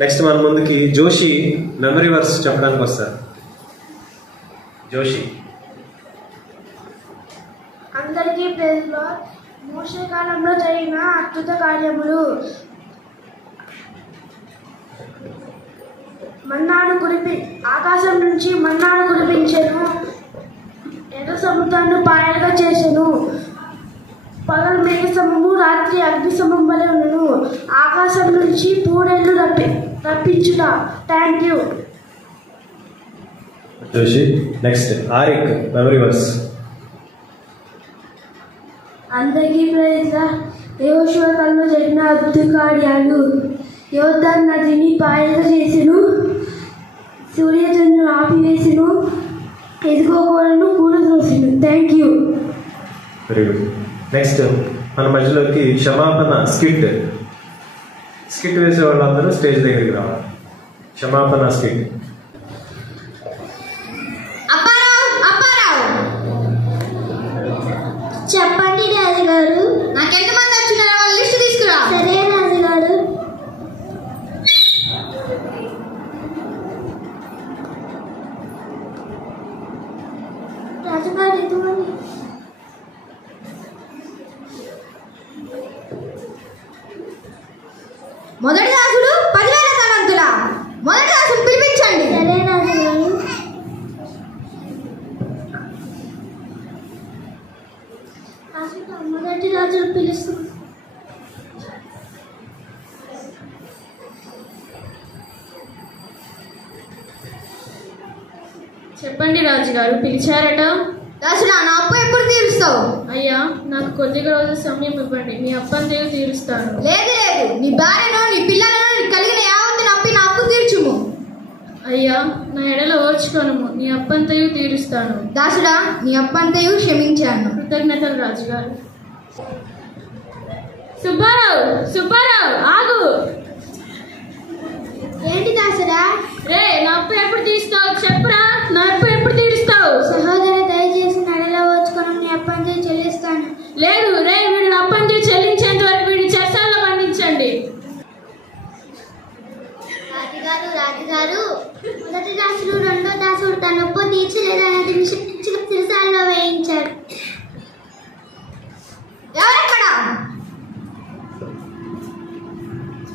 Next మన ముందుకి Joshi memory verse చెప్పడానికి వస్తారు. జోషి. అందరికీ ప్రైజ్ లార్డ్. మోషే కాలంలో జరిగిన అద్భుత కార్యములు. ఆకాశం నుంచి మన్నాను కురిపించెను, ఎర్ర సముద్రాన్ని పాయలుగా చేసెను. పగలు మేఘస్తంభము, రాత్రి అగ్నిస్తంభం వలె ఉండెను. ఆకాశం నుంచి పూడేళ్ళు రప్పించుట. Thank you Joshi. Next Aarik memory verse. అందరికీ ప్రైజ్ లార్డ్. యెహోషువ కాలంలో జరిగిన అద్భుత కార్యాలు. యోర్దాను నదిని పాయలుగా చేసెను, సూర్యచంద్రుని ఆపివేసెను, ఎదుకోకూడను కూలద్రోసెను. Thank you. Very good. Next మన మధ్యలోకి క్షమాపణ స్కిట్ వేసే వాళ్ళందరూ స్టేజ్ దగ్గరికి రావాలి. క్షమాపణ స్కిట్. చెప్పండి రాజుగారు. నాకు ఎంతమంది వచ్చినారో వాళ్ళ లిస్ట్ తీసుకురా. సరే రాజుగారు. రాజుగారు ఎటువంటి మొదటి దాసుడు 10,000 తలంతుల. మొదటి దాసుడు పిలిపించండి. సరే రాజుగారు. మొదటి రాజును పిలుస్తుంది. చెప్పండి రాజుగారు, పిలిచారట. దాసుడా, నా అప్పు ఎప్పుడు తీరుస్తావు? అయ్యా, నాకు కొద్దిగా రోజు సమయం ఇవ్వండి, మీ అప్పని తీరుస్తాను. లేదు లేదు, నీ భార్యను, నీ పిల్లలను, నీ కలిగిన యావత్తు నప్పి నా అప్పు తీర్చుము. అయ్యా, నా ఎడల ఓర్చుకొనుము, నీ అప్పంతయు తీరుస్తాను. దాసుడా, నీ అప్పంతయు క్షమించాను. కృతజ్ఞతలు రాజుగారు. సుబ్బారావు ఆగు. ఏంటి దాసుడా? రే, నా అప్పు ఎప్పుడు తీస్తావు చెప్పురా. నా అప్పు ఎప్పుడు తీరుస్తావు? సహోదరు, దయచేసి నడలో వచ్చుకొని నీ అప్పంతి చెల్లిస్తాను. లేదు రే, వీడిని అప్పంతి చెల్లించేంత వరకు వీడి చెరసాల్లో బంధించండి. రాజుగారు, మొదటి దాసుడు రెండో దాసుడు తన అప్పు తీర్చలేదని సిరసాల్లో వేయించాడు. ఎవరెక్కడ?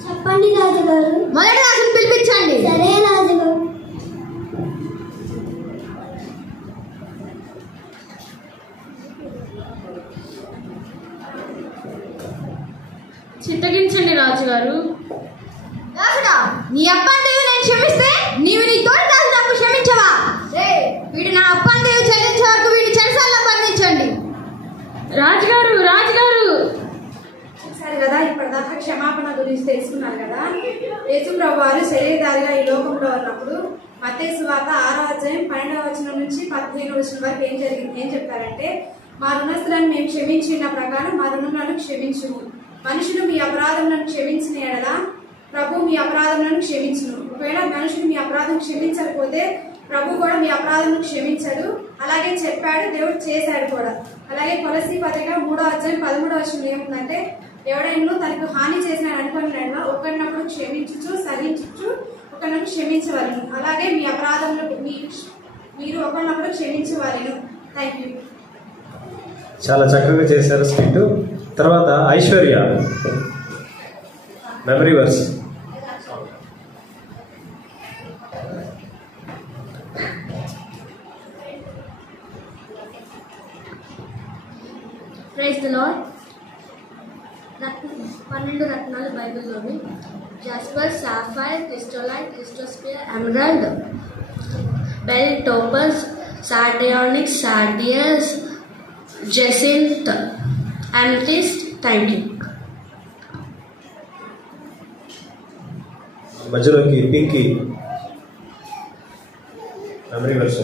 చెప్పండి రాజుగారు. మొదటి దాసుడు పిలిపించండి. సరే రాజుగారు. చిత్తగించండి రాజుగారు. దాసుడా, నీ అప్పంతయు నేను క్షమిస్తే నీవు నీ తోటి దాసుడు అప్పు క్షమించవా? రే, వీడు నా అప్పంతయు చెల్లించే వరకు వీడి చెరసాల్లో బంధించండి. రాజుగారు చూశారు కదా, ఇప్పటిదాకా క్షమాపణ గురించి తెలుసుకున్నారు కదా. యేసు ప్రభు వారు శరీరధారిగా ఈ లోకంలో ఉన్నప్పుడు మత్తయి సువార్త 6వ అధ్యాయం 12వ వచనం నుంచి 15వ వచనం వరకు ఏం చెప్తారంటే, మా రుణస్తులను మేము క్షమించిన ప్రకారం మా రుణములను క్షమించుము. మనుషులు మీ అపరాధములను క్షమించిన ఎడల ప్రభు మీ అపరాధములను క్షమించును. ఒకవేళ మనుషులు మీ అపరాధం క్షమించకపోతే ప్రభు కూడా మీ అపరాధం క్షమించడు. అలాగే చెప్పాడు, దేవుడు చేశాడు కూడా. అలాగే కొలస్సీ పత్రిక 3వ అధ్యాయం 13వ వచనం ఏముందంటే, ఎవడైనా తనకు హాని చేసిన అనుకున్న ఒకరినప్పుడు క్షమించుచు సహించుచు ఒకరిని క్షమించవలను. అలాగే మీ అపరాధములకు మీరు ఒకరినప్పుడు క్షమించవలను. Thank you. చాలా చక్కగా చేశారు స్కిట్. తర్వాత Aishwarya memory verse. Praise the lord. 12 రత్నాలు బైబిల్లోని జాస్పర్, సాఫైర్, క్రిస్టోలైట్, క్రిస్టోస్పియర్, emerald, beryl, topaz, sardonyx, sardius, jacinth, amethyst. Thank you. మధ్యలోకి పింకీ మెమరీ వర్స్.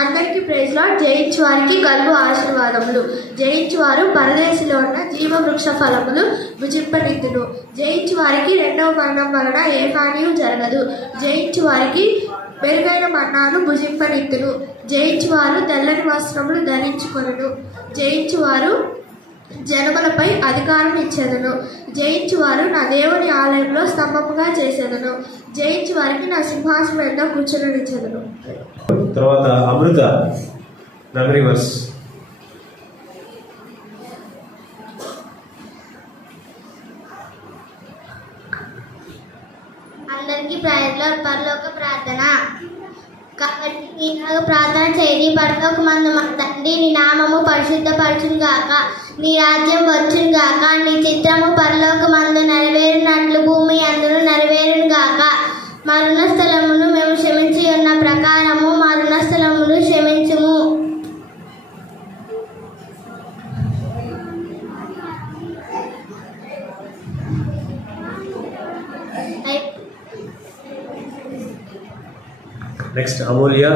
అందరికీ ప్రైజ్ లార్డ్. జయించు వారికి కలుగు ఆశీర్వాదములు. జయించువారు పరదేశంలో ఉన్న జీవవృక్ష ఫలములు భుజింపనిత్తును. జయించు వారికి రెండవ మరణం వలన ఏ హానియు జరగదు. జయించు వారికి మెరుగైన మన్నాను భుజింపనిత్తును. జయించువారు తెల్లని వస్త్రములు ధరించుకొనును. జయించువారు జనములపై అధికారం ఇచ్చేదను. జయించువారు నా దేవుని ఆలయంలో స్తంభముగా చేసేదను. జయించు వారికి నా సింహాసనం మీద కూర్చొనిచ్చేదను. తర్వాత అమృత మెమరీ వర్స్. అందరికీ పరలోక ప్రార్థన. కాబట్టి ఈనాడు ప్రార్థన చేయి. పరలోకమందు మా తండ్రి, నీ నామము పరిశుద్ధపరచును గాక, నీ రాజ్యం వచ్చును గాక, నీ చిత్తము పరలోకమందు నెరవేరినట్లు భూమి అందును నెరవేరును గాక. మా రుణ స్థలమును మేము క్షమించి ఉన్న ప్రకారము మా రుణ స్థలమును క్షమించుము. నెక్స్ట్ అమూల్య.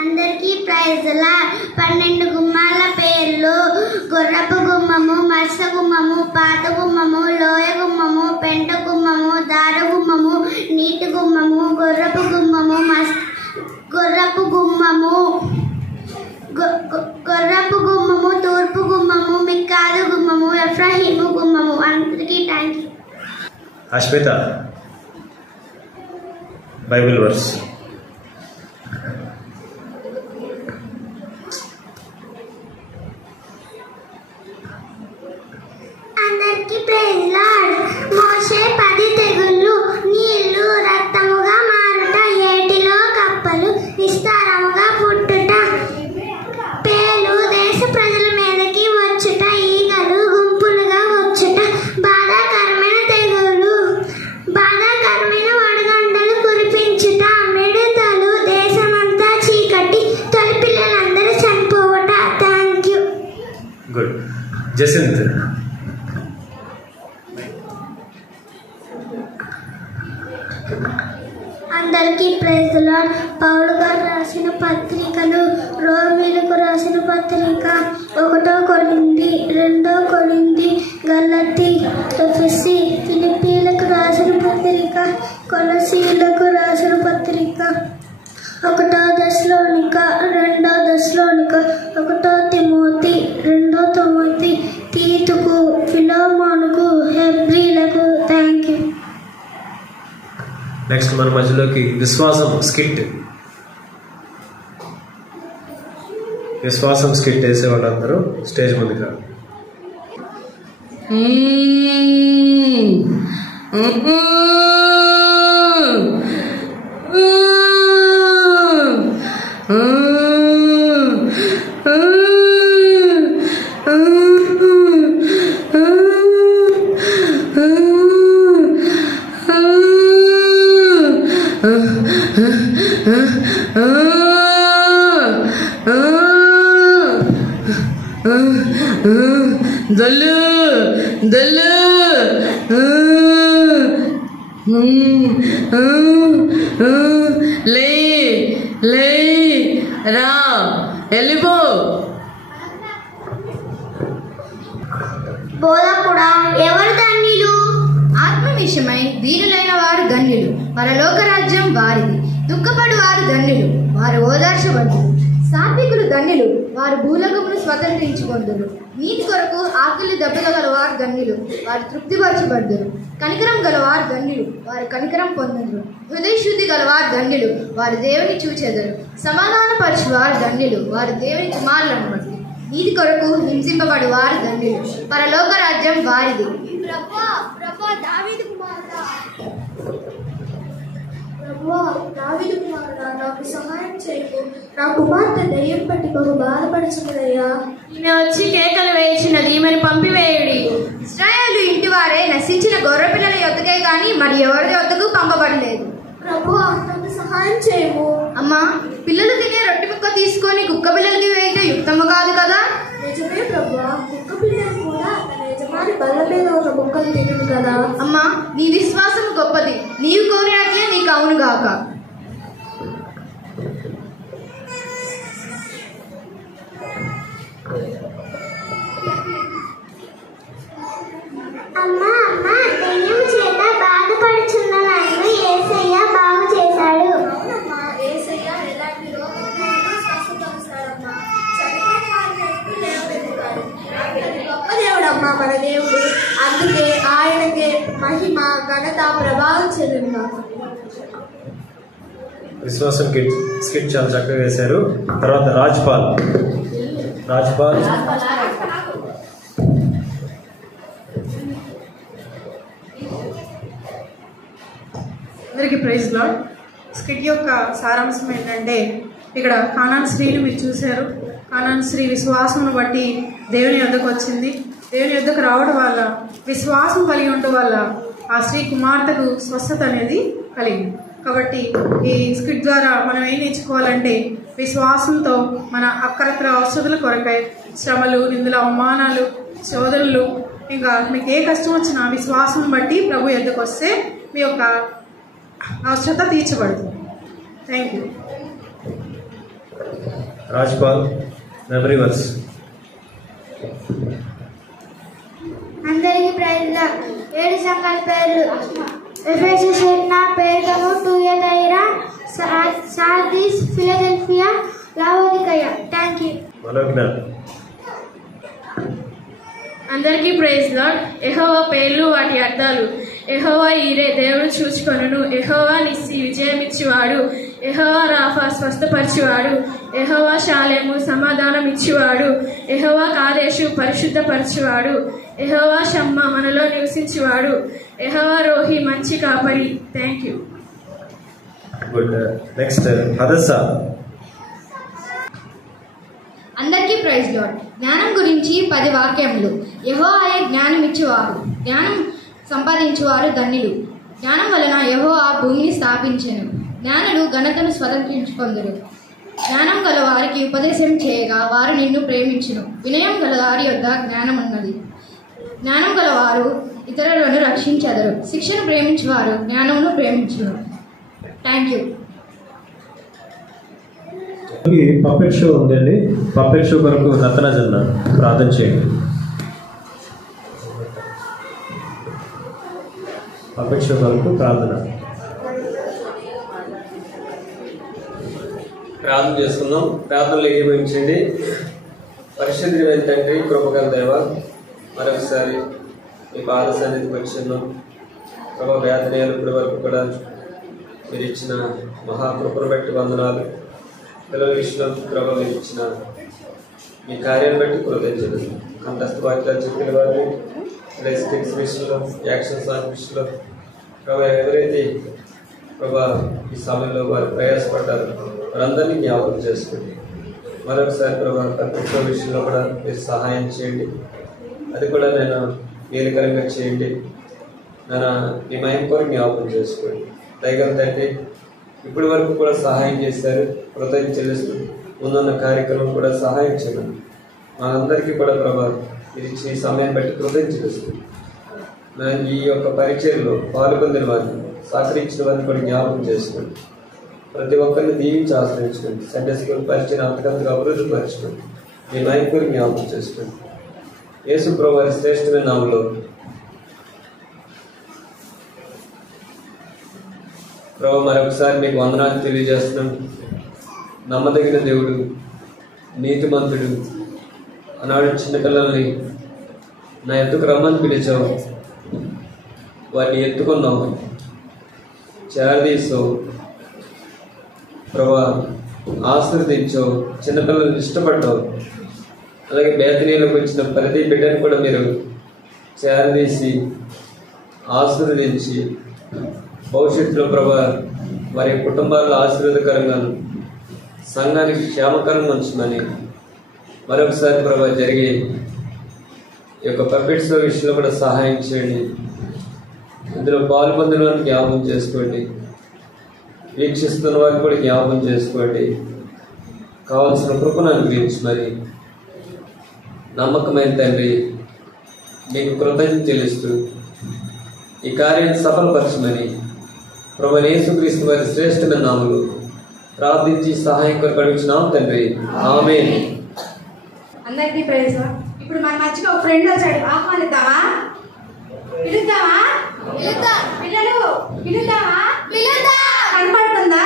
అందరికీ ప్రైజ్ లా. 12 గుమ్మాల పేర్లు: గుర్రపు గుమ్మము, మత్స్య గుమ్మము, పాత గుమ్మము, లోయ గుమ్మము, పెంట గుమ్మము, దార గుమ్మము, నీటి గుమ్మము, గుర్రపు గుమ్మము, గుర్రపు గుమ్మము, గుర్రపు గుమ్మము, తూర్పు గుమ్మము, మిక్కాదు గుమ్మము, ఎఫ్రాయిము గుమ్మము. అందరికీ thank you. Ashwitha Bible verse. అందరికీ ప్రైజ్ లార్డ్. మోషే 10 తెగుళ్ళు, నీళ్లు రక్తముగా మారుట, ఏటిలో కప్పలు విస్తారముగా పుట్టుట, పేలు దేశ ప్రజల మీదకి వచ్చుట, ఈగలు గుంపులుగా వచ్చుట, బాధాకరమైన తెగులు, బాధాకరమైన వడగండలు కురిపించుట, మిడతలు, దేశమంతా చీకటి, తొలి పిల్లలందరూ చనిపోవట. Thank you. గుడ్. జసింత్. అందరికీ ప్రైజ్ లార్డ్. పౌలు గారు రాసిన పత్రికలు: రోమీలకు రాసిన పత్రిక 1 కొరింథీ, 2 కొరింథీ, గలతీ, ఎఫెసీ, ఫిలిప్పీలకు రాసిన పత్రిక, కొలసీలకు రాసిన పత్రిక, 1 దెస్సలోనిక, 2 దెస్సలోనిక, 1 తిమోతి, 2 తిమోతి, తీతుకు, ఫిలోమోనుకు, హెబ్రీలకు. Thank you. నెక్స్ట్ మన మధ్యలోకి విశ్వాసం స్కిట్. విశ్వాసం స్కిట్ వేసే వాళ్ళందరూ స్టేజ్ ముందుకు రా. దల్లు దల్లు లే లే రా వెళ్ళిపో. బోధకుడా, ఎవరు ధన్యులు? ఆత్మ విషయమై వీరులైన వారు ధన్యులు, పరలోక రాజ్యం వారిది. దుఃఖపడు వారు ధన్యులు, వారు ఓదార్చబడుదురు. సాత్వికులు ధన్యులు, వారు భూలోకమును స్వతంత్రించుకొందురు. నీతి కొరకు ఆకలి దెబ్బలు గలవారు ధన్యులు, వారు తృప్తిపరచబడుదురు. కనికరం గలవారు ధన్యులు, వారు కనికరం పొందుదురు. హృదయ శుద్ధి గలవారు ధన్యులు, వారు దేవుని చూచెదరు. సమాధానపరచు వారు ధన్యులు, వారు దేవుని కుమారులను బట్టి. నీతి కొరకు హింసింపబడు వారు ధన్యులు, పరలోక రాజ్యం వారిది. దావీదు కుమారుడా, నాకు సహాయం చేయకు. నా కుమార్తె దయ్యం పట్టి బహు బాధపడుచున్నదయ్యా. ఈమె వచ్చి కేకలు వేయించినది, ఈమెను పంపివేయుడి. ఇశ్రాయేలు ఇంటి వారే నశించిన గొర్రె పిల్లల యొద్దకే గాని మరి ఎవరి యొద్దకు పంపబడలేదు. ప్రభువా, నాకు సహాయం చేయము. అమ్మా, పిల్లలు తినే రొట్టె ముక్క తీసుకొని కుక్క పిల్లలకి వేయటం యుక్తము కాదు కదా. నిజమే ప్రభువా, కుక్క పిల్లలు కూడా తన యజమాని బల్ల మీద ఒక ముక్కలు తినను కదా. అమ్మా, నీ విశ్వాసం గొప్పది, నీవు కోరినట్లే నీకు అవునుగాక. అమ్మా అమ్మా, దెయ్యం చేత బాధపడుచున్న నన్ను యేసయ్య బాగు చేశాడు. ఘనత ప్రభావం చెందిన విశ్వాసం స్కిట్ చాలా చక్కగా వేశారు. తర్వాత రాజ్పాల్ అందరికీ ప్రైజ్ లార్డ్. స్కిట్ యొక్క సారాంశం ఏంటంటే, ఇక్కడ కానాన్ స్త్రీని మీరు చూశారు. కానాన్ స్త్రీ విశ్వాసమును బట్టి దేవుని యొద్దకు వచ్చింది. దేవుని యొద్దకు రావడం వల్ల, విశ్వాసం కలిగి ఉండటం వల్ల ఆ స్త్రీ కుమార్తెకు స్వస్థత అనేది కలిగింది. కాబట్టి ఈ స్కిట్ ద్వారా మనం ఏం నేర్చుకోవాలంటే, విశ్వాసంతో మన అక్కరత్ర అవసరాల కొరకై శ్రమలు, నిందల, అవమానాలు, శోధనలు, ఇంకా మీకు ఏ కష్టం వచ్చినా విశ్వాసం బట్టి ప్రభు యొద్దకు వస్తే మీ యొక్క అవసరత తీర్చబడుతుంది. Thank you. Rajpal memory verse. అందరికీ ప్రైజ్ లార్డ్. 7 సంఘాల పేర్లు: ఎఫెసు, స్మిర్నా, పెర్గము, తుయతైరా, సార్దీస్, ఫిలదెల్ఫియా, లావోదికయ. Thank you. అందరికీ ప్రైజ్ లార్డ్. యెహోవా పేర్లు, వాటి అర్థాలు: యెహోవా ఈరే, దేవుడు చూచుకొనును. యెహోవా నిస్సి, విజయమిచ్చువాడు. యెహోవా రాఫా, స్వస్థపరిచివాడు. యెహోవా షాలేము, సమాధానం ఇచ్చివాడు. యెహోవా కాదేశు, పరిశుద్ధపరచువాడు. యెహోవా షమ్మా, మనలో నివసించువాడు. యెహోవా రోహి, మంచి కాపరి. Thank you. Good. Next Hadassah. అందరికీ ప్రైజ్ లార్డ్. జ్ఞానం గురించి 10 వాక్యములు. యెహోవాయే జ్ఞానం ఇచ్చేవారు, జ్ఞానం సంపాదించువారు ధన్యులు. జ్ఞానం వలన యెహోవా భూమిని స్థాపించెను, జ్ఞానులు ఘనతను స్వతంత్రించుకొందురు. జ్ఞానం గల వారికి ఉపదేశం చేయగా వారు నిన్ను ప్రేమించును. వినయం గల వారి యొద్ద జ్ఞానం ఉన్నది. జ్ఞానం గల వారు ఇతరులను రక్షించెదరు. శిక్షను ప్రేమించువారు జ్ఞానమును ప్రేమించును. Thank you. పప్పెట్ షో ఉందండి. పప్పెట్ షో కొరకు నత్తనజన్న ప్రార్థన చేయండి. పప్పెట్ షో కొరకు ప్రార్థన చేసుకుందాం. ప్రార్థనలు ఏకీభవించండి. పరిశుద్ధుడైన తండ్రి, కృపగల దేవ, మరొకసారి మీ పాద సన్నిధికి వచ్చిన్నాం. ప్రభా, వేదనలు ఇప్పటి వరకు కూడా మీరు ఇచ్చిన మహాకృపను బట్టి వందనాలు. పిల్లల విషయంలో ప్రభావ మీరు ఇచ్చిన మీ కార్యాన్ని బట్టి కృతజ్ఞతలు. కంఠస్థ వాక్యాలు చెప్పిన వారిని, స్కిట్స్ విషయంలో, యాక్షన్ సాంగ్ విషయంలో ప్రభావ ఎవరైతే ప్రభా ఈ సమయంలో వారు ప్రయాసపడ్డారు వారందరినీ జ్ఞాపకం చేసుకోండి. మరొకసారి ప్రభా ప్రతి విషయంలో కూడా మీరు సహాయం చేయండి. అది కూడా నేను మేలుకరంగా చేయండి. నేను మీ మహిమ కొరకు జ్ఞాపకం చేసుకోండి. దయగల తండ్రి, ఇప్పటి వరకు కూడా సహాయం చేశారు, కృతజ్ఞత చెల్లిస్తూ ముందున్న కార్యక్రమం కూడా సహాయం చేయండి. మా అందరికీ కూడా ప్రభా మీరు ఇచ్చిన సమయాన్ని బట్టి కృతజ్ఞత చెల్లిస్తుంది. ఈ యొక్క పరిచయంలో పాల్గొందిన వారిని, సహకరించిన వారిని కూడా జ్ఞాపకం చేసుకోండి. ప్రతి ఒక్కరిని దీవించి ఆశ్రయించుకోండి. సండే స్కూల్ పరిచయం అంతకంతగా అభివృద్ధి పరచుకోండి. మీ నాయకులు జ్ఞాపకం చేసుకోండి. యేసు ప్రభువు వారి శ్రేష్టమైన నామములో ప్రభు మరొకసారి మీకు వందనాలు తెలియజేస్తున్నాం. నమ్మదగిన దేవుడు, నీతిమంతుడు, ఆనాడు చిన్నపిల్లల్ని నా ఎత్తుకు రమ్మని పిలిచావు, వారిని ఎత్తుకున్నావు, చేరదీసావు ప్రభా, ఆశీర్వదించావు, చిన్నపిల్లల్ని ఇష్టపడ్డావు. అలాగే బేతనీలోకి వచ్చిన ప్రతి బిడ్డను కూడా మీరు చేరదీసి ఆశీర్వదించి భవిష్యత్తులో ప్రభా వారి కుటుంబాల్లో ఆశీర్వాదకరంగాను సంఘానికి క్షేమకరంగా ఉంచమని మరొకసారి ప్రభా జరిగే ఈ యొక్క పప్పెట్స్ విషయంలో కూడా సహాయం చేయండి. ఇందులో పాల్పొందిన వారిని జ్ఞాపకం చేసుకోండి. వీక్షిస్తున్న వారిని కూడా జ్ఞాపకం చేసుకోండి. కావాల్సిన కృపను అనుగ్రహించమని నమ్మకమైన తండ్రి మీకు కృతజ్ఞత చెల్లిస్తూ ఈ కార్యాన్ని సఫలపరచమని ప్రభువైన యేసుక్రీస్తు వారి శ్రేష్టమైన నామములో ప్రార్థించి సహాయం కొరకు అడుగుచున్నాం తండ్రి. ఆమేన్. అందరికీ ప్రైజ్. ఇప్పుడు మన మధ్యలో ఒక ఫ్రెండ్ వచ్చాడు, ఆహ్వానిద్దామా? పిలుద్దామా? పిల్లలు పిలుద్దామా? కనపడుతుందా?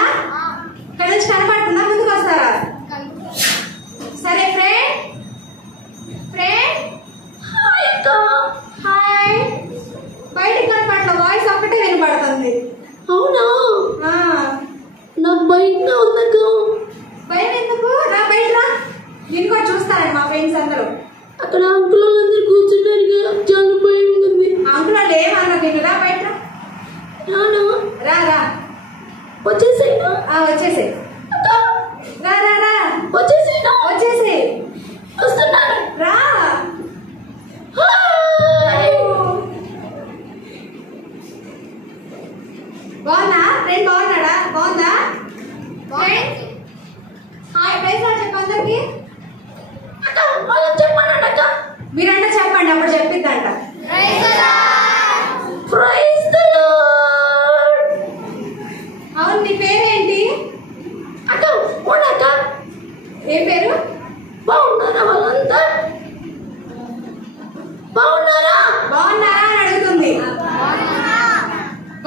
ఇక్కడ నుంచి కనపడుతుందా? ముందుకు వస్తారా? సరే ఫ్రెండ్, హాయ్. బయటికి కనపడట్ల, వాయిస్ ఒక్కటే దీన్ని కూడా చూస్తారండి మా ఫ్రెండ్స్ అందరూ. అక్కడ అంకుల్ వాళ్ళందరూ కూర్చుంటారు చాలా భయం ఉంది. అంకుల్ వాళ్ళు ఏమన్నారు నేను? రా బయట రా రా వచ్చేసేయ్ వచ్చేసే రా రా రా వచ్చేసేయ్ వస్తున్నాను రా. బాగున్నా ఫ్రెండ్? బాగున్నాడా? బాగుందా? హాయ్ ప్రైజ్ చెప్పు అందరికి. మీరంటే చెప్పండి, అప్పుడు చెప్పిద్దంట. అవును, నీ పేరేంటి? ఏం పేరు? బాగున్నారా వాళ్ళంతా? బాగున్నారా బాగున్నారా అని అడుగుతుంది.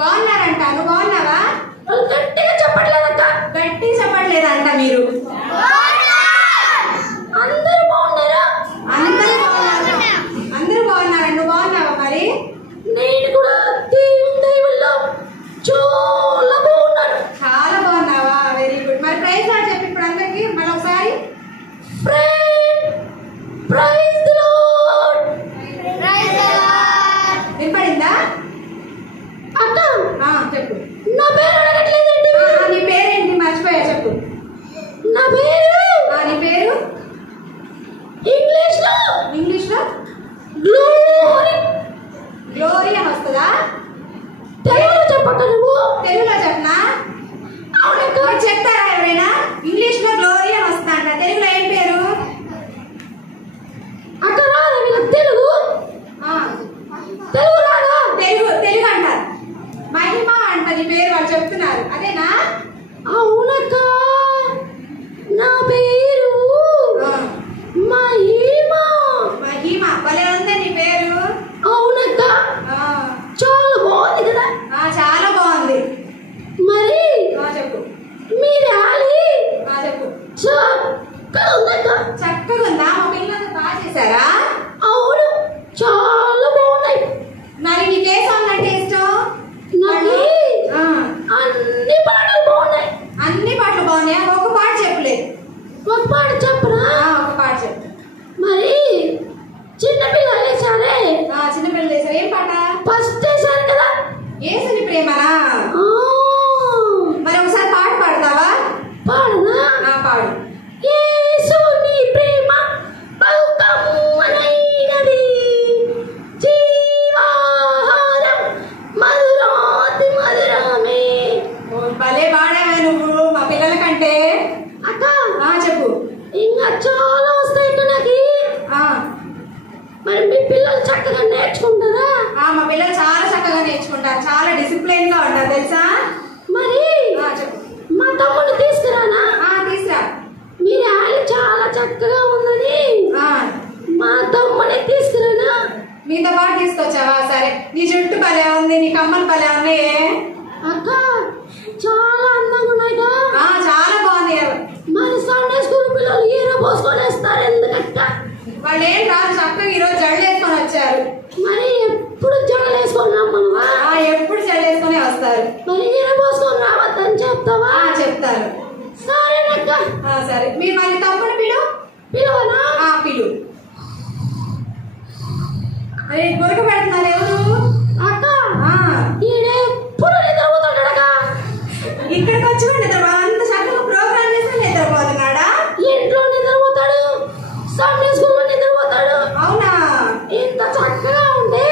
బాగున్నారంట. నువ్వు బాగున్నావా? గట్టిగా చెప్పట్లేదక్క. గట్టి చెప్పట్లేదంట. మీరు అందరూ బాగున్నారా? అందరూ బాగున్నారు. అందరూ బాగున్నారా? నువ్వు బాగున్నావా? మరి నేను కూడా దేవుని దయ వల్ల చాలా బాగున్నాను. చాలా బాగున్నావా? Very good. మరి ప్రైజ్ లార్డ్ చెప్పి ఇప్పుడు అందరికి మళ్ళీ ఒకసారి. Praise the lord. వినపడిందా అక్క? చెప్పు. నా పేరు అడగట్లేదండి. నీ పేరేంటి? మర్చిపోయా, చెప్పు. నా పేరు నీ పేరు ఇంగ్లీష్ లో గ్లోరీ అని వస్తుందా? తెలుగులో చెప్పక్క. నువ్వు తెలుగులో చెప్పనా? అవును, చెప్తారా ఎవరైనా? ఇంగ్లీష్ లో గ్లోరీ అని వస్తుందంట. తెలుగులో ఏం పేరు? అక్క రాదా వీళ్ళకి తెలుగు? తెలుగు రాదా? తెలుగు అంటారు. మహిమ అంటది పేరు, వాళ్ళు చెప్తున్నారు. అదేనా? అవునక్క, నా పేరు మహిమ. మహిమ భలే ఉంది నీ పేరు. అవునక్క, చాలా బాగుంది కదా? చాలా బాగుంది. మరి చెప్పు. మీరు ఆలి చెప్పు. చక్కగా ఉందక్క. చక్కగా ఉందా? మా పిల్లలు బాగా చేశారా? అవును, చాలా బాగున్నాయి. మరి నీకే సాంగ్ అంటే ఇష్టం? అన్ని పాటలు బాగున్నాయి. అన్ని పాటలు బాగున్నాయా? ఒక పాట చెప్పులేదు. ఒక పాట చెప్పరా? ఒక పాట చెప్పు. మరి చిన్నపిల్లలు వేసారే. చిన్నపిల్లలు వేసారు. ఏం పాట? ఫస్ట్ వేసారు కదా, ఏసుని ప్రేమనా? మరి ఒకసారి పాట పాడతావా? పాడనా? పాడు. యేసుని ప్రేమ బహు కమ్మనైనది, జీవాహారం మధురాతి మధురమే. భలే పాడావా నువ్వు మా పిల్లల కంటే. అక్క చెప్పు. ఇంకా చాలా వస్తాయి నాకు. మరి మీ పిల్లలు చక్కగా నేర్చుకుంటారా? మా పిల్లలు చాలా చక్కగా నేర్చుకుంటారు. చాలా డిసిప్లైన్ గా ఉంటారు తెలుసా? మరి చెప్పు. మా తమ్ముడు తీసుకురానా? తీసురా. మీ ఆలి చాలా చక్కగా ఉన్నది. మా తమ్ముడే తీసుకురానా? మీతో పాటు తీసుకొచ్చావా? సరే. నీ జుట్టు భలే ఉంది, నీ కమ్మలు భలే ఉన్నాయి. అక్క చాలా అందంగా ఉన్నాయి. చాలా బాగుంది. మరి సండే స్కూల్ పిల్లలు హీరో పోసుకొని వేస్తారు ఎందుకక్క? వాళ్ళు ఏం రాదు, చక్కగా ఈరోజు జడలు వేసుకొని వచ్చారు. మరి ఎప్పుడు జడలు వేసుకొని రమ్మనువా? ఎప్పుడు జడలు వేసుకొని వస్తారు. మరి హీరో పోసుకొని రావద్దని చెప్తావా? చెప్తారు. సరేనక్క. సరే. మీరు మరి తమ్ముడు పిలువనా? పిలు. గొరక పెడుతున్నారు ఎవరు? అక్క ఈడెప్పుడు నిద్రపోతాడక? ఇక్కడికి వచ్చి కూడా నిద్ర అంత చక్కగా ప్రోగ్రామ్ చేస్తే నిద్రపోతున్నాడా? ఇంట్లో నిద్రపోతాడు, సండే స్కూల్లో నిద్రపోతాడు. అవునా? ఇంత చక్కగా ఉంటే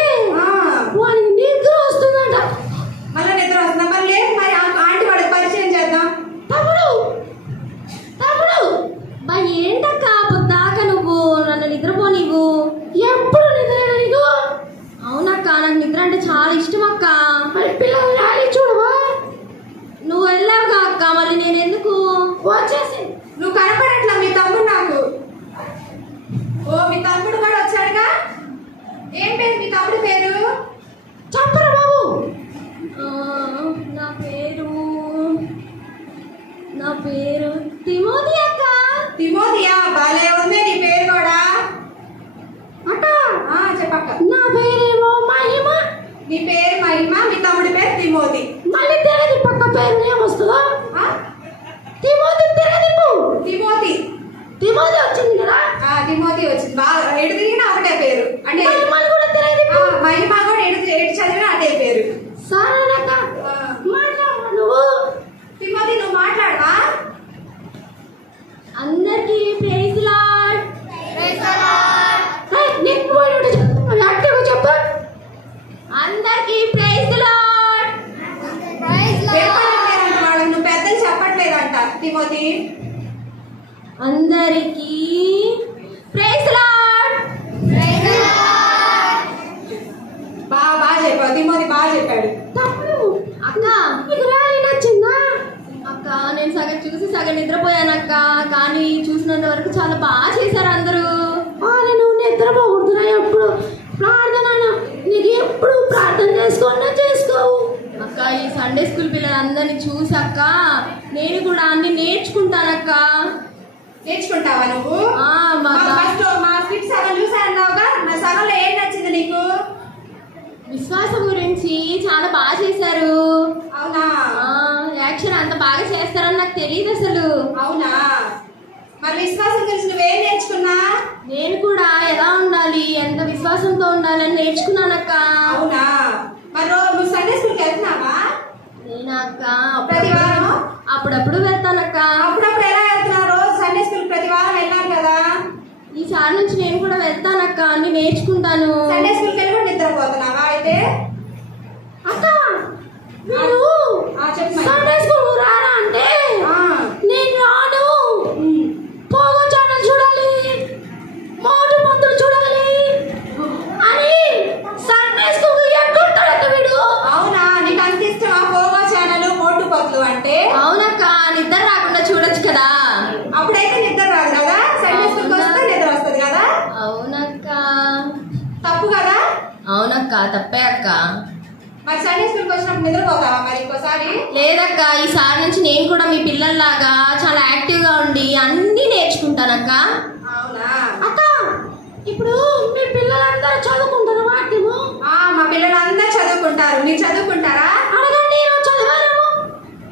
వాడికి నిద్ర వస్తుందంట. మళ్ళీ నిద్ర వస్తుందా? మరి లేదు. మరి ఆంటీ వాడికి పరిచయం చేద్దాం. తమ్ముడు బా ఏంటక్క పొద్దాక నువ్వు నన్ను నిద్రపోనివ్వు? ఎప్పుడు నిద్ర నీకు? అవునక్క, నాకు నిద్ర అంటే చాలా ఇష్టం అక్క. మరి పిల్లలు రాలి చూడవా? నువ్వు వెళ్ళావుగా అక్క, మళ్ళీ నేను ఎందుకు వచ్చేసి? నువ్వు కనపడట్లా మీ తమ్ముడు నాకు. మీ తమ్ముడు కూడా వచ్చాడుగా. ఏం పేరు మీ తమ్ముడు పేరు? చెప్పరా బాబు? నా పేరు తిమోతి అక్క. తిమోతియా? భలే ఉంది నీ పేరు కూడా. అక్క చెప్పక్క. నా పేరేమో మహిమ. నీ పేరు మహిమ, మీ తమ్ముడి పేరు తిమోతి. మళ్ళీ తిరగది పక్క పేరు ఏమొస్తుందా? తిమోతి తిరగదిప్పు. తిమోతి వచ్చింది కదా. వచ్చింది. బాగా ఎటు తిరిగినా ఒకటే పేరు. అంటే మహిమ కూడా ఎటు చదివినా అదే పేరు. తిమోతి నువ్వు మాట్లాడవా? అందరికీ ప్రైజ్ లార్డ్. చెప్పు. అందరికీ ప్రైజ్ లార్డ్. నువ్వు పెద్దలు చెప్పట్లేదంట తిమోతి. అందరికీ ప్రైజ్ లార్డ్. బాగా చెప్పావు తిమోతి, బాగా చెప్పాడు. అక్క నీకు ర్యాలీ నచ్చిందా? అక్క నేను సగం చూసి సగం నిద్రపోయానక్క. కానీ చూసినంత వరకు చాలా బాగా చేశారు అందరూ. నువ్వు నిద్రపోకూడదురా ఎప్పుడు ప్రార్థన. నీకు ఎప్పుడు ప్రార్థన చేసుకోవు అక్క. ఈ సండే స్కూల్ పిల్లలందరినీ చూసాక నేను కూడా అన్ని నేర్చుకుంటానక్క. నేర్చుకుంటావా నువ్వు? మా స్కిట్ సగం చూసా అన్నావుగా, నా సగంలో ఏం నచ్చింది నీకు? విశ్వాసం గురించి చాలా బాగా చేశారు. అవునా? యాక్షన్ అంత బాగా చేస్తారని నాకు తెలియదు అసలు. అవునా? మరి విశ్వాసం గురించి నువ్వేం నేర్చుకున్నా? నేను కూడా ఎలా ఉండాలి, ఎంత విశ్వాసంతో ఉండాలని నేర్చుకున్నానక్క. అవునా? మరి నువ్వు సండే స్కూల్కి వెళ్తున్నావా? నేనక్క ప్రతి వారం అప్పుడప్పుడు వెళ్తానక్క. అప్పుడప్పుడు ఎలా వెళ్తున్నావు? రోజు సండే స్కూల్ ప్రతి వారం వెళ్ళాను కదా. ఈసారి నుంచి నేను కూడా వెళ్తానక్క, అన్ని నేర్చుకుంటాను. సండే స్కూల్కి వెళ్ళి కూడా నిద్రపోతున్నావా అయితే? అక్క మీరు సండే స్కూల్ రారా అంటే నేను రాను. పోగో ఛానల్ చూడాలి, మోటు పంతులు చూడాలి అని సండే స్కూల్ ఎక్కొడతాడక్క వీడు. అవునా? నీకు అంత ఇష్టమా పోగో ఛానల్ మోటు పంతులు అంటే? అవునక్క, నిద్ర రాకుండా చూడొచ్చు కదా. అప్పుడైతే నిద్ర రాదు కదా, సండే స్కూల్కి వస్తే నిద్ర వస్తుంది కదా. అవునక్క. తప్పు కదా? అవునక్క, తప్పే అక్క. మరి సండే స్కూల్కి వచ్చినప్పుడు నిద్రపోతావా మరి ఇంకోసారి? లేదక్క, ఈసారి నుంచి నేను కూడా మీ పిల్లల్లాగా చాలా యాక్టివ్ గా ఉండి అన్ని నేర్చుకుంటానక్క. అవునా? అక్క ఇప్పుడు మీ పిల్లలందరూ చదువుకుంటారు వాక్యము? మా పిల్లలందరూ చదువుకుంటారు. మీరు చదువుకుంటారా? అడగండి. చదివారేమో.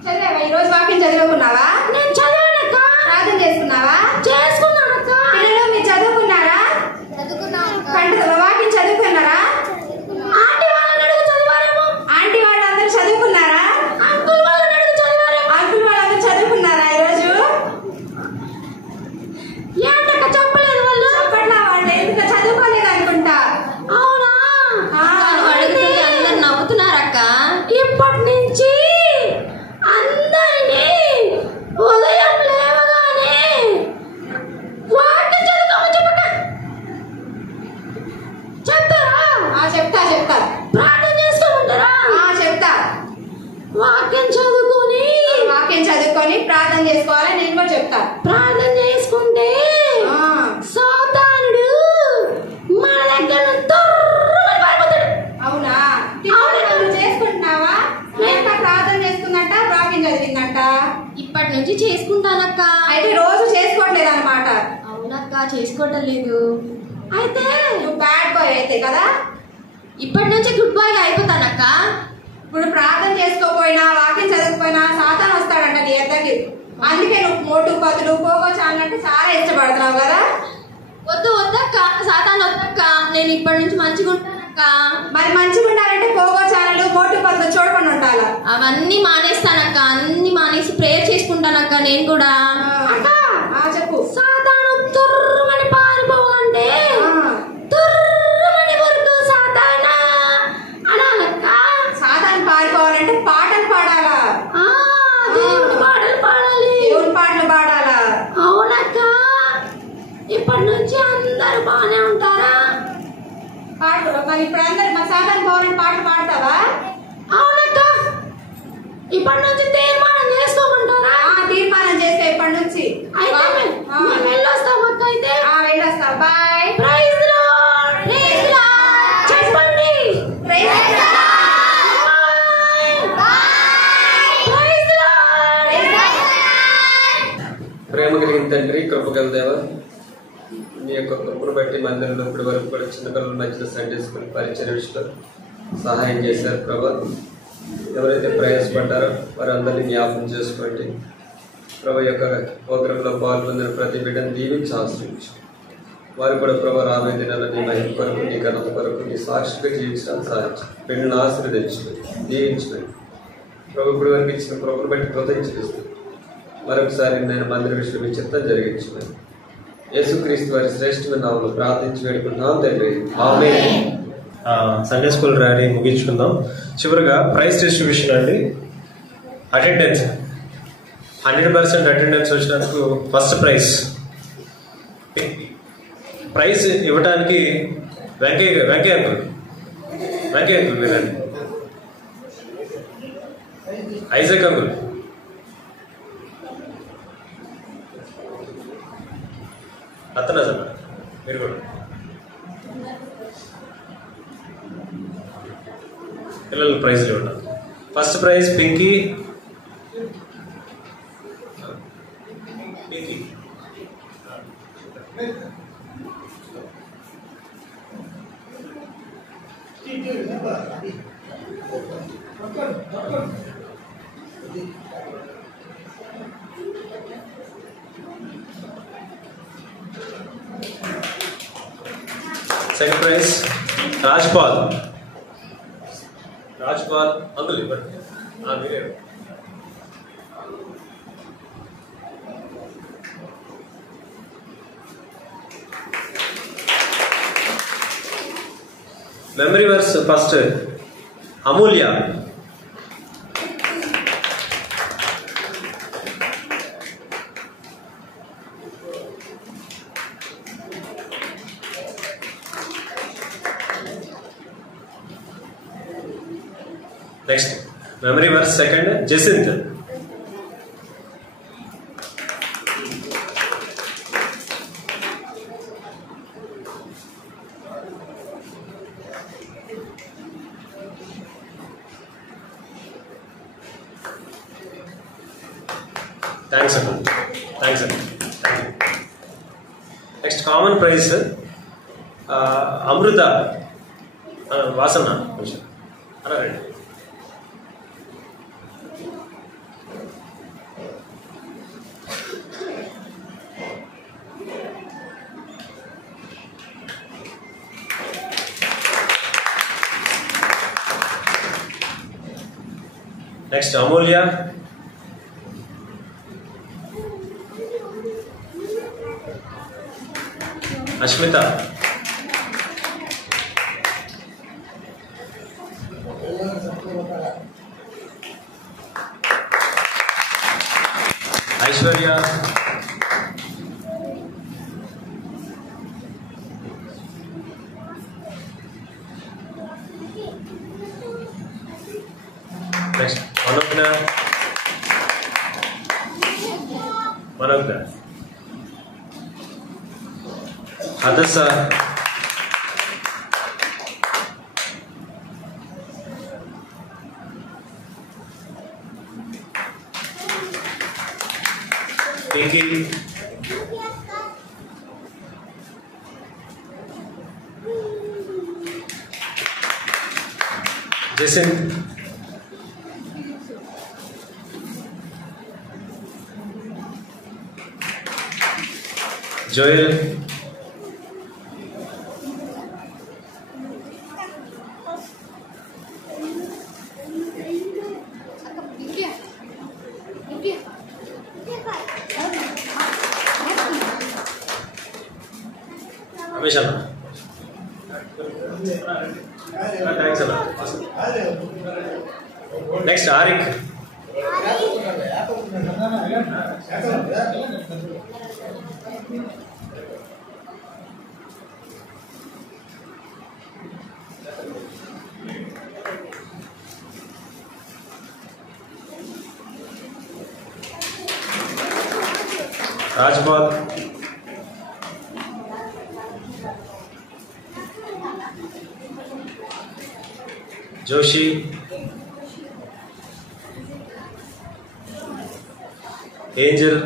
చదివావా? ఈ రోజు వాక్యం చదువుకున్నావా? నేను చదివానక్క. ప్రార్థన చేసుకున్నావా? చేసుకున్నానక్క. పిల్లలు మీరు చదువుకున్నారా? వాక్యం చదువుకున్నారా? ఆంటీ వాళ్ళని అడుగు చదివారేమో. ఆంటీ వాళ్ళందరూ చదువుకున్నారా? అంకుల్ వాళ్ళని అడుగు చదివారేమో. అంకుల్ వాళ్ళందరూ చదువుకున్నారా ఈరోజు? ఏంటక్క చెప్పలేదు వాళ్ళు? చెప్పట్లా వాళ్ళు, ఎందుకు చదువుకోలేదు అనుకుంటా. అవునా? అడిగితే అందరు నవ్వుతున్నారక్క. ఇప్పటి నుంచి అందరినీ ఉదయం లేవగానే వాక్యం చదువుకోమని చెప్పక. చెప్తారా? చెప్తా. ప్రార్థన చేసుకోమంటారా? చెప్తా. వాక్యం చదువుకొని ప్రార్థన చేసుకోవాలి. నేను కూడా చెప్తా. ప్రార్థన చేసుకుంటే సాతానుడు మన దగ్గర పారిపోతాడు. అవునా? చేసుకుంటున్నావా? ప్రార్థన చేసుకుందంట, వాక్యం చదివిందంట. ఇప్పటి నుంచి చేసుకుంటానక్క. అయితే రోజు చేసుకోవట్లేదు అనమాట. అవునక్క, చేసుకోవటం లేదు. అయితే నువ్వు బ్యాడ్ బాయ్ అయితే కదా. ఇప్పటి నుంచి గుడ్ బాయ్ అయిపోతానక్క. ఇప్పుడు ప్రార్థన చేసుకోపోయినా వాక్యం చదవకపోయినా సాతాను వస్తాడంట నీ ఎద్దకి. అందుకే నువ్వు మోటు పతులు పోగో ఛానల్ అంటే చాలా ఇష్టపడుతున్నావు కదా. వద్దక్క, సాతాను వద్దక్క. నేను ఇప్పటి నుంచి మంచిగా ఉంటానక్క. మరి మంచిగా ఉండాలంటే పోగో ఛానల్ మోటు పతులు చూడకుండా ఉండాలా? అవన్నీ మానేస్తానక్క. అన్ని మానేసి ప్రేయర్ చేసుకుంటానక్క నేను కూడా. చెప్పు. సాతాను తుర్రమని పారిపోవాలంటే తుర్రమని వరకు సాతానా అనాలక్క. సాతాను పారిపోవాలంటే పాటలు పాడాలా? దేవుడి పాటలు పాడాలి. దేవుడి పాటలు పాడాలా? అవునక్క. ఇప్పటి నుంచి అందరు బాగానే ఉంటారా? పాటలు మరి ఇప్పుడు అందరు మా సాతాను పోవాలని పాటలు పాడతావా? అవునక్క. ఇప్పటి నుంచి తీర్మానం చేసుకోమంటారా? తీర్మానం చేస్తే ఇప్పటి నుంచి వెళ్ళొస్తామక్క. అయితే వెళ్ళొస్తా. Bye. Praise lord. Praise lord. చెప్పండి. Praise lord. Praise lord. ప్రేమ కలిగిన తండ్రి, కృపగల దేవా, నీ యొక్క కృపను బట్టి మందిరంలో ఇప్పటి వరకు కూడా చిన్నపిల్లల మధ్యలో సండే స్కూల్ పరిచయ విషయంలో సహాయం చేశారు ప్రభా. ఎవరైతే ప్రయాసపడ్డారో వారందరినీ జ్ఞాపకం చేసుకోండి ప్రభు. యొక్క ప్రోగ్రాంలో పాల్గొందిన ప్రతి బిడ్డను దీవించి ఆశ్రయించు. వారు కూడా ప్రభు రాబోయే దినాల్లో నీ మహిమ కొరకు, నీ ఘనత కొరకు, నీ సాక్షిగా జీవించడానికి సాధించు. పెళ్ళిని ఆశీర్వదించు, దీవించు. ప్రభు ఇప్పుడు వరకు ఇచ్చిన ప్రభుని బట్టి కృతజ్ఞతలు. మరొకసారి నేను మందిర విషయంలో మీ చిత్తం జరిగించమని యేసుక్రీస్తు వారి శ్రేష్టమైన నామములో ప్రార్థించి వేడుకుంటున్నాం తండ్రి. ఆమేన్. సండే స్కూల్ ర్యాలీ ముగించుకుందాం. చివరిగా ప్రైజ్ డిస్ట్రిబ్యూషన్ అండి. అటెండెన్స్ 100% అటెండెన్స్ వచ్చినందుకు ఫస్ట్ ప్రైజ్ ఇవ్వడానికి వెంకయ్య అంకుల్ వినండి. ఐజక్ అంకుల్, అతనా సార్ మీరు కూడా పిల్లలు ప్రైజ్లు ఇవ్వడం. First prize Pinky. Second prize Rajpal uncle ఇవ్వండి. మీరే memory verse first Amulya. Next memory verse second Jacinth. Thanks అండి. నెక్స్ట్ కామన్ ప్రైజ్ అమృత వాసన కొంచెం అలా రండి. Next Amulya. Ashmita. Aishwarya. Next Manogna. Hadassah. Pinky. Jacinth. Joel. Ramesh అన్న. థ్యాంక్స్ అన్న. Next auric. Rajpal. Joshi. Angel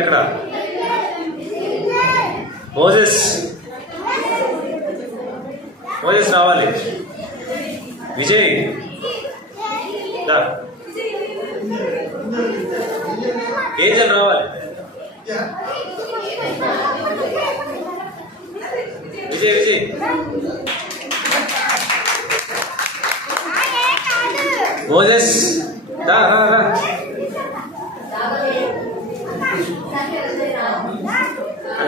ఎక్కడ? మోజెస్ రావాలి. విజయ్ దా. ఏజెంట్ రావాలి. విజయ్ మోజెస్ రా.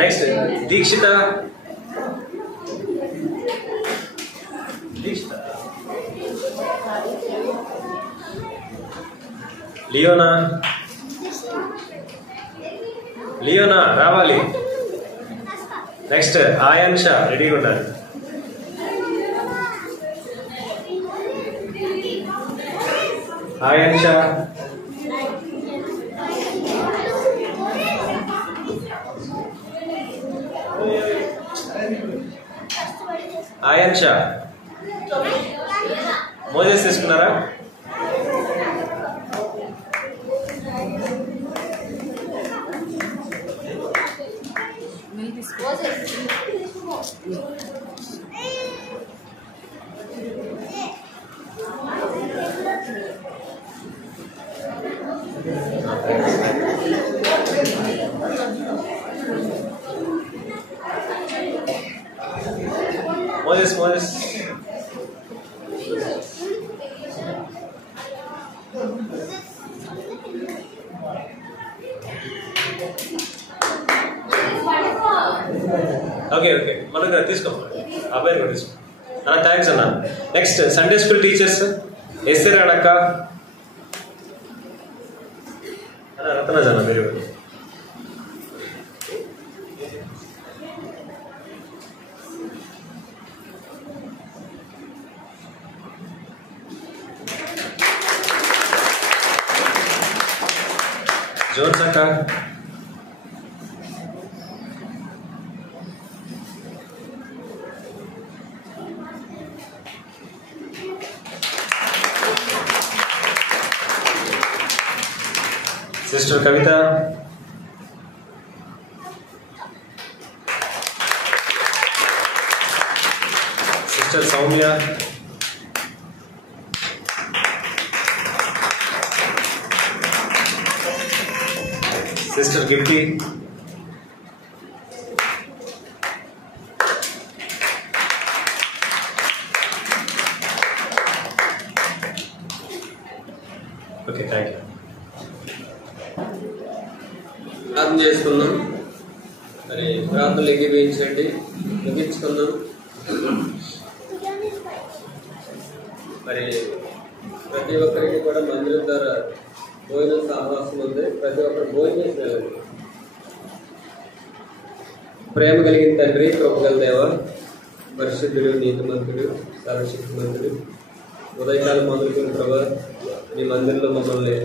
నెక్స్ట్ దీక్షిత. లియోనా రావాలి. నెక్స్ట్ ఆయాన్ష రెడీగా ఉండాలి. ఆయాన్ష. ఆయాన్ష మోజెస్ తీసుకున్నారా? మోజెస్ ఓకే మనకు తీసుకో. అబ్బాయి కూడా తీసుకో. థ్యాంక్స్ అన్న. నెక్స్ట్ సండే స్కూల్ టీచర్స్ ఎస్సరాడక్క రత్నజ్ అన్న మీరు. జోన్స్ అక్క. Sister Kavitha. Sister Soumya. Sister గిఫ్టీ. Okay thank you. ప్రార్థన చేసుకుందాం. మరి ప్రార్థనలు ఎగివేయించండి, ముగించుకుందాం. మరి ప్రతి ఒక్కరికి కూడా మందిరం ద్వారా భోజన సహవాసం ఉంది. ప్రతి ఒక్కరు భోజనం చేసేయాలి. ప్రేమ కలిగిన తండ్రి, కృపగల దేవ, పరిశుద్ధుడు, నీతిమంతుడు, సర్వశక్తిమంతుడు, ఉదయకాలం మొదలుకున్న ప్రభా మీ మందిరంలో మమ్మల్ని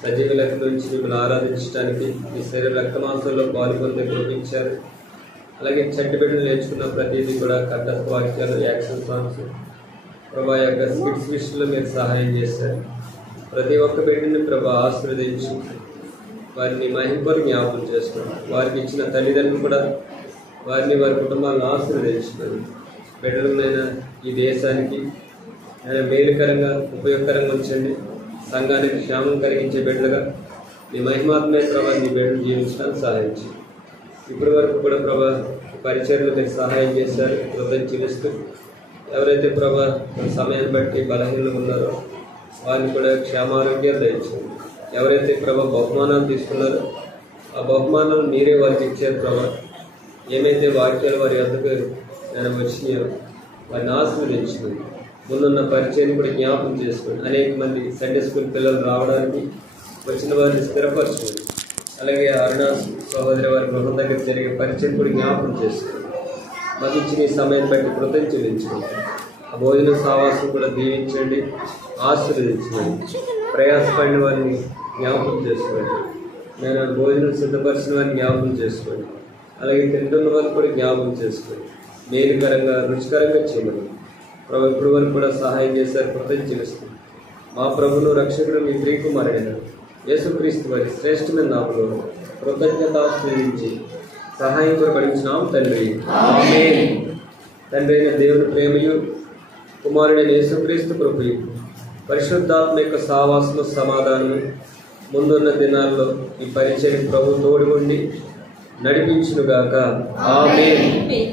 సజీవ లెక్క నుంచి మిమ్మల్ని ఆరాధించడానికి మీ శరీర రక్తమాంసంలో పాల్గొని కృపించారు. అలాగే చట్టి బిడ్డలు నేర్చుకున్న ప్రతిదీ కూడా కంఠస్థ వాక్యాలు, యాక్షన్ సాంగ్స్ ప్రభా యొక్క స్కిట్స్ విషయంలో మీరు సహాయం చేశారు. ప్రతి ఒక్క బిడ్డని ప్రభా ఆశీర్వదించి వారిని మహింపరు జ్ఞాపకం చేసుకున్నారు. వారికి ఇచ్చిన తల్లిదండ్రులు కూడా వారిని వారి కుటుంబాలను ఆశీర్వదించున్నారు. బిడ్డలనైనా ఈ దేశానికి మేలుకరంగా ఉపయోగకరంగా ఉంచండి. సంఘానికి క్షేమం కలిగించే బిడ్డలుగా మీ మహిమాత్మే ప్రభా మీ బిడ్డలు జీవించడానికి సహాయించి ఇప్పటి వరకు కూడా ప్రభా పరిచర్లు మీకు సహాయం చేశారు. కృతజ్ఞతలు చెల్లిస్తూ ఎవరైతే ప్రభా సమయాన్ని బట్టి బలహీనలు ఉన్నారో వారిని కూడా క్షేమారోగ్యాలు దయచేయండి. ఎవరైతే ప్రభా బహుమానాలు తీసుకున్నారో ఆ బహుమానాలు మీరే వారికి ఇచ్చారు ప్రభా. ఏమైతే వాక్యాలు వారి వద్దకు వచ్చినాయో వారిని ఆశీర్వదించుకోండి. ముందున్న పరిచయం కూడా జ్ఞాపకం చేసుకోండి. అనేక మంది సండే స్కూల్ పిల్లలు రావడానికి వచ్చిన వారిని స్థిరపరచుకోండి. అలాగే అరుణ సహోదరి వారి గృహం దగ్గర జరిగే పరిచయం కూడా జ్ఞాపకం చేసుకోండి. మాకు ఇచ్చిన ఈ సమయాన్ని బట్టి కృతజ్ఞతలు చెల్లించుకోండి. ఆ భోజన సావాసం కూడా దీవించండి, ఆశీర్వదించండి. ప్రయాసపడిన వారిని జ్ఞాపకం చేసుకోండి. నేను భోజనం సిద్ధపరిచిన వారిని జ్ఞాపకం చేసుకోండి. అలాగే తింటున్న వారిని కూడా జ్ఞాపకం చేసుకోండి. మేలుకరంగా రుచికరంగా చేయమని ప్రభు ఇప్పుడు వరకు కూడా సహాయం చేశారు. కృతజ్ఞతలు చెల్లిస్తుంది. మా ప్రభును రక్షకుడు మీ ప్రియకుమారుడైన యేసుక్రీస్తు వారి శ్రేష్టమైన నామములో కృతజ్ఞత చెల్లించి సహాయం కొరపడించినాం తండ్రి. ఆమేన్. తండ్రి అయిన దేవుని ప్రేమయు కుమారుడైన యేసుక్రీస్తు కృపయు పరిశుద్ధాత్మ యొక్క సావాసము సమాధానము ముందున్న దినాల్లో ఈ పరిచయం ప్రభు తోడుగుండి నడిపించునుగాక. ఆమేన్.